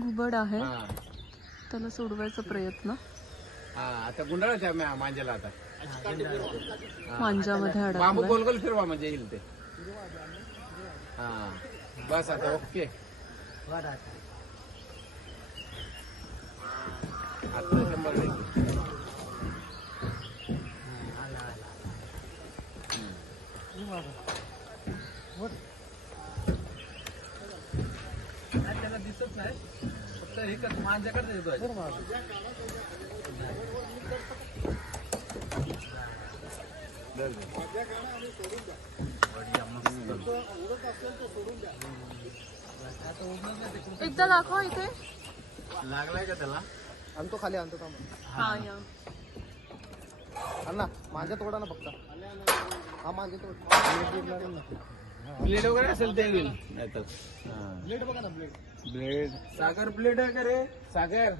घुबड आहे, त्याला सोडवायचा प्रयत्न. आता गुंडाळाच्या मांजाला आता मांजामध्ये बांबू अडकला. गोल गोल फिरवा म्हणजे येईल ते. बस आता ओके. आता 100 त्याला दिसत नाही, फक्त हे कर माझ्याकडे येतो. एकदा दाखवा इथे. लागलाय का त्याला? आणतो खाली आणतो का हा या अण्णा माझ्या तोडा ना फक्त. हा माझ्या तोड. ब्लेड वगैरे असेल ते होईल. नाहीतर ब्लेड बघा ना, ब्लेड. ब्लेड सागर ब्लेड आहे का रे? सागर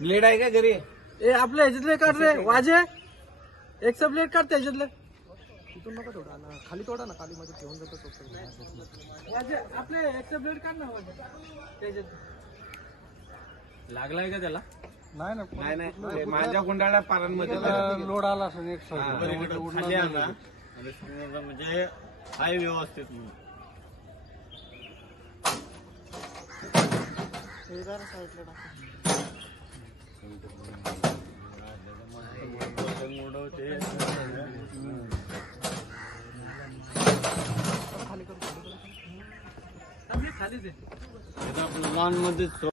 ब्लेड आहे का घरी? ए आपल्या ह्याच्यातले काढ रे वाजे. एक सब ब्लेड काढ त्याच्यातले. तिथून नका तोडा ना, खाली तोडा ना, खाली मध्ये ठेवून जातो वाजे. आपले एक सब ब्लेड काढ ना वाजे त्याच्यात. लागलाय का त्याला? नाही ना, नाही नाही, माझ्या गुंडाळा पारांमध्ये लोड आला असं एक खाली आला म्हणजे हाय व्यवस्थित. खाली लॉन मध्ये